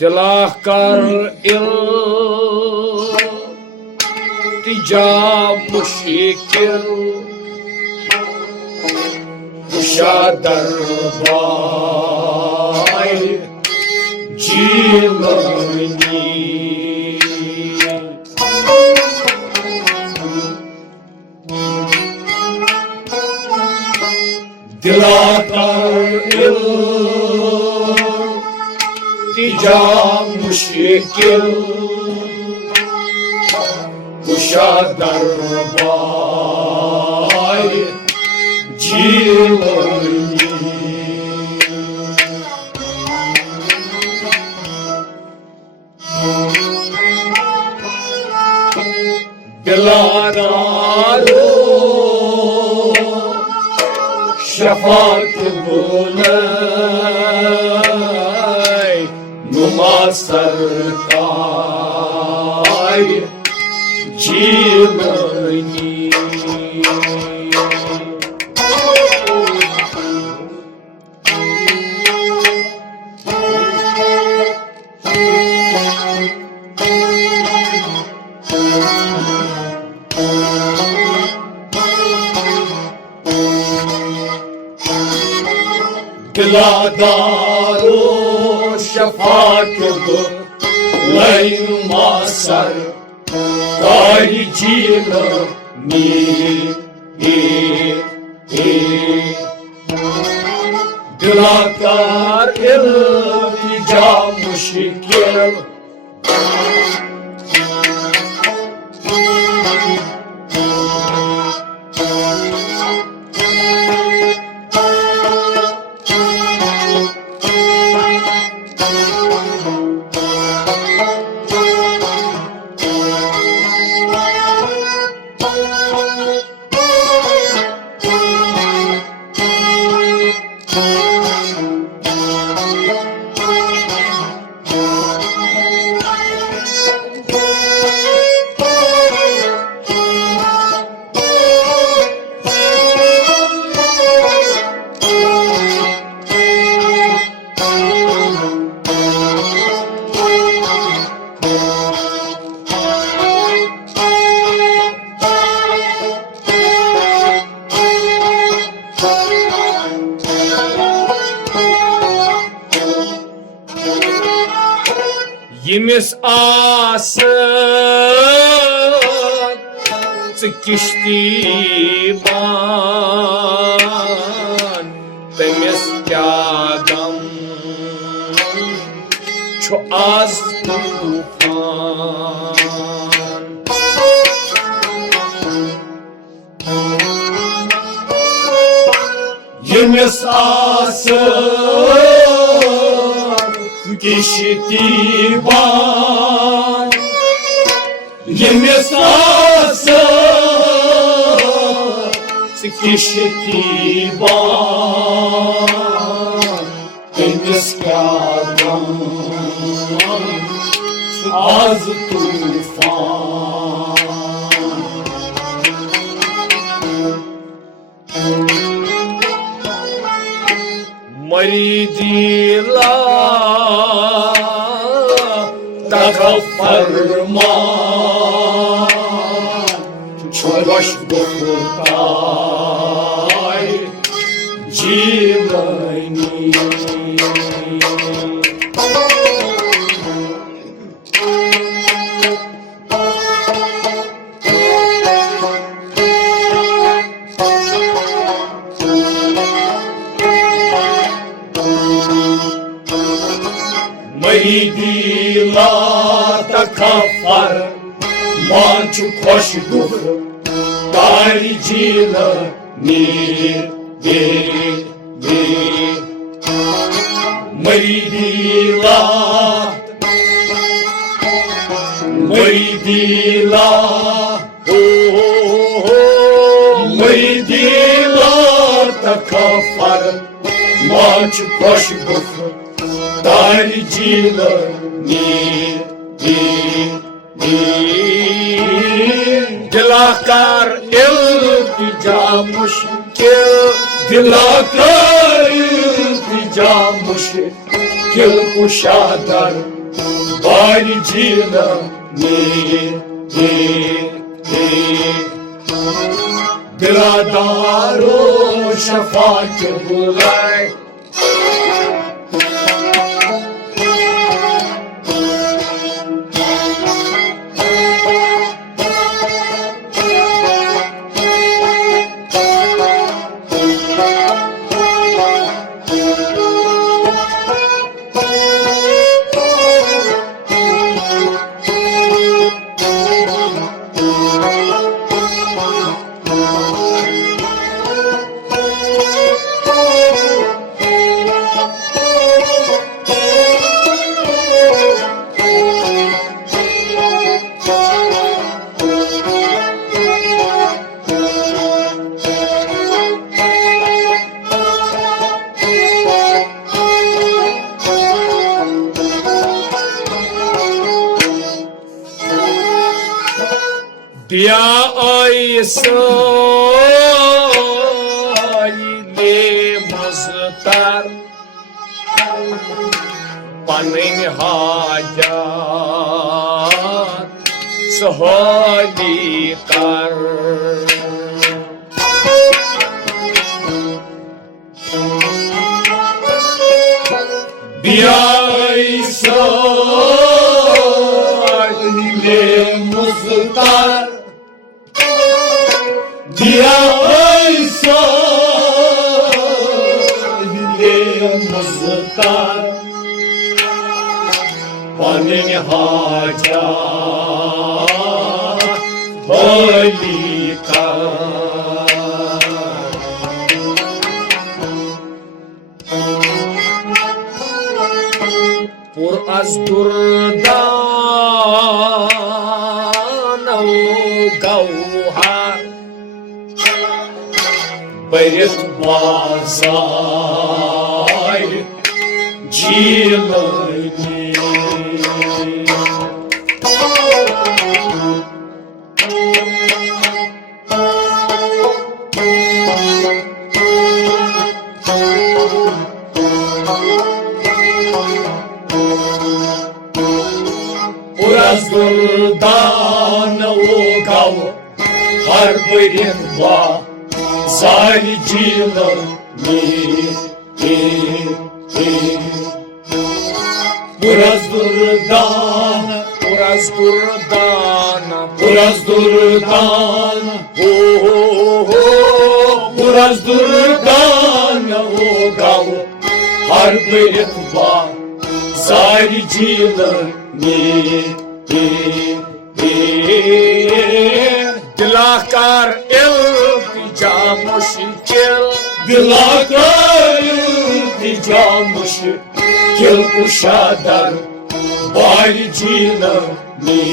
दिला कर इल्तिजा मुश्किल कुशा दरबार जीलनी दिला कर इल्तिजा मुश्किल कुशा दरबार जीलनी दिलादारो शफात बोले नुमा सरकार जीवनी दिलादारो शफात लैन मासर कारी जीलनी दिलाकार इल्तिजा मुश्किल Yemiz asad kiştiban Temiz kâdam Ço az tufan Yemiz asad kiştiban Yemiz asad kiştiban Temiz kâdam az tufan Maridila Tagaffarman Çobaş Gufurtay Civani Maridila Tagafar Mançu koş gufur Tari Civani Maridila Maridila Maridila Tagafar Mançu koş gufur Tari Civani Dilakar iltica mushkil Dilakar iltica मुश्किल कुशा दर बारी जीना दिलादारो शफा के बुलाए दिया ले मजतर पन हाजात सहली कर दिया ले मजतर दिया ले मजतर पन हाजात भली कर पुर az durdan gauhar Berit bazar cilani Uraz durdan gav har birin va zari cilani Uraz durdan Uraz durdan Uraz durdan gav har birin va zari cilani Dilakar iltica mushkil Dilakar iltica mushkil kuşadar Bari cilani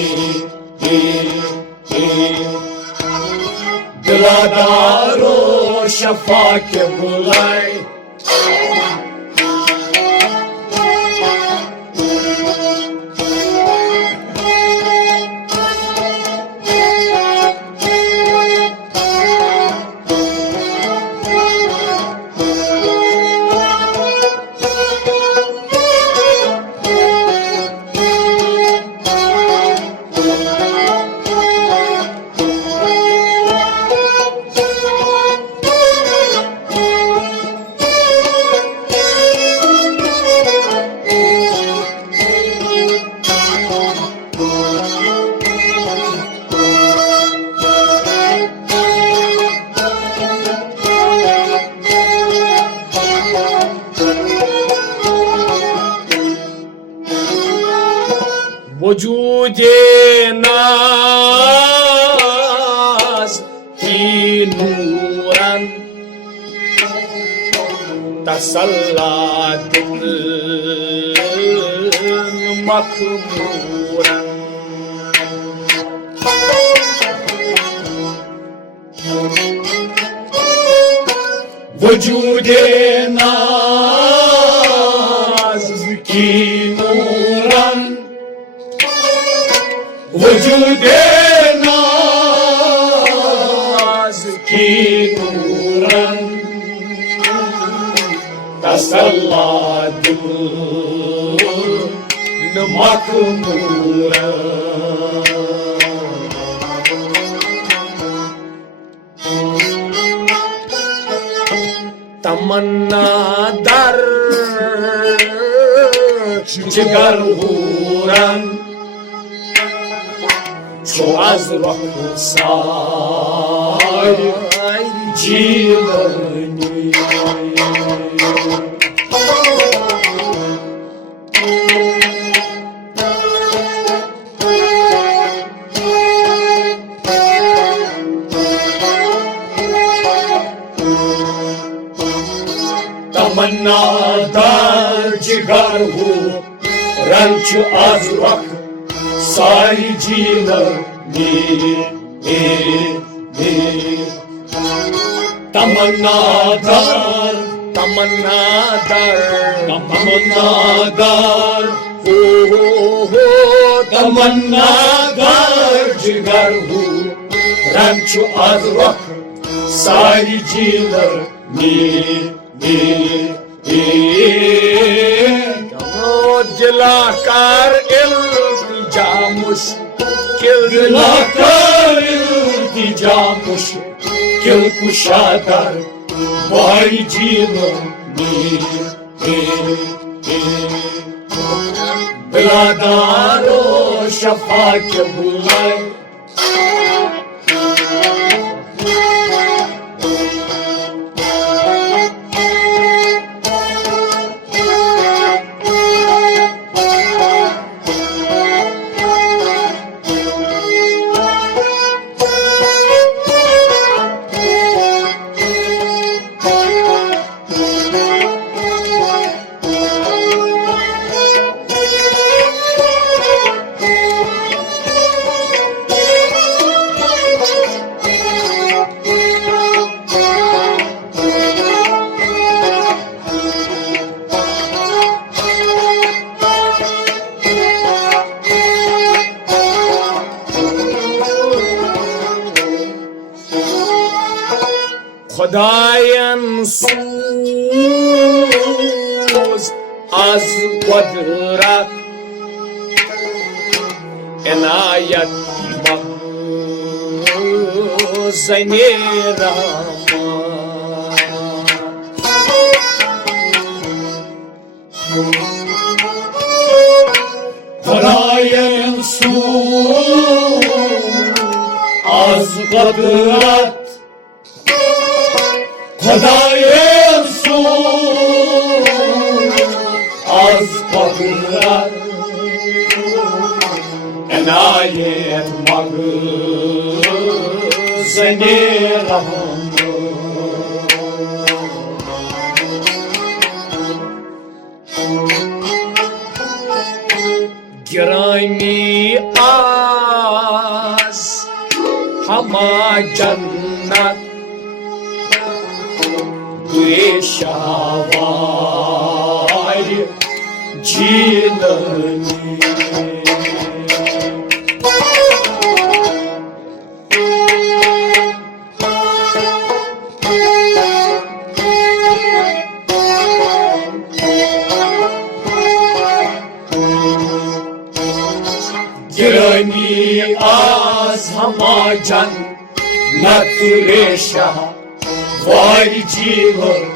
Diladaro şafa ke bulay वजूदे नाज की नूरन तसल्ला दिल मखमूरन वजूदे नाज की नूरन वजूदे नाज की नूरन tasalla makmura. Tamanna dar jigar huran ço az raksay jilani. तमन्ना दार जिगर हो रंच आजरख सारी जीवन मेरे तमन्ना दार हो तमन्ना दार जिगर हो रंच आजरख सारी जीवन मेरे दिलाकार इल्तिजा मुश्किल कुशादर भाई जीवन बिलादारो शफा के बुलाए खुदायन सूज az quadrat inayat mahzanira खुदायन सूज az quadrat खुदाए सो आज पगरात इनायत मगज़ने रहम गिरामी आज हमा जन्नत शावार जीलनी गिरनी आज हमा जन्नत रेशा वारी जीवन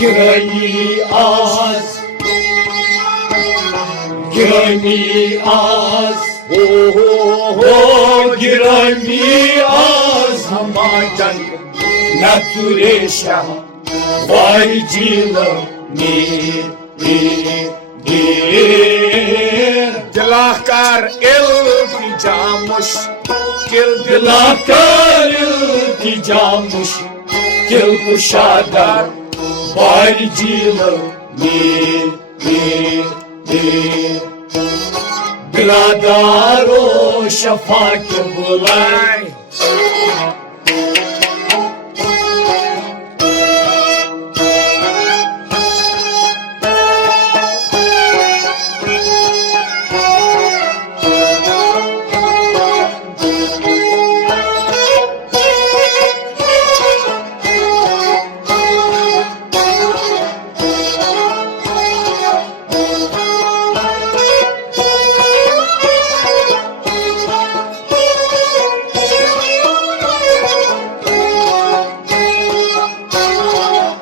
गिरनी आज हो गिरनी आज हमारा जन्नत रेशा वारी जीवन दिलाकार इल्तिजा मुश्किल दिलाकार इल्तिजा मुश्किल कुशादर भाई जीवन बिलादारो शफा के बुलाए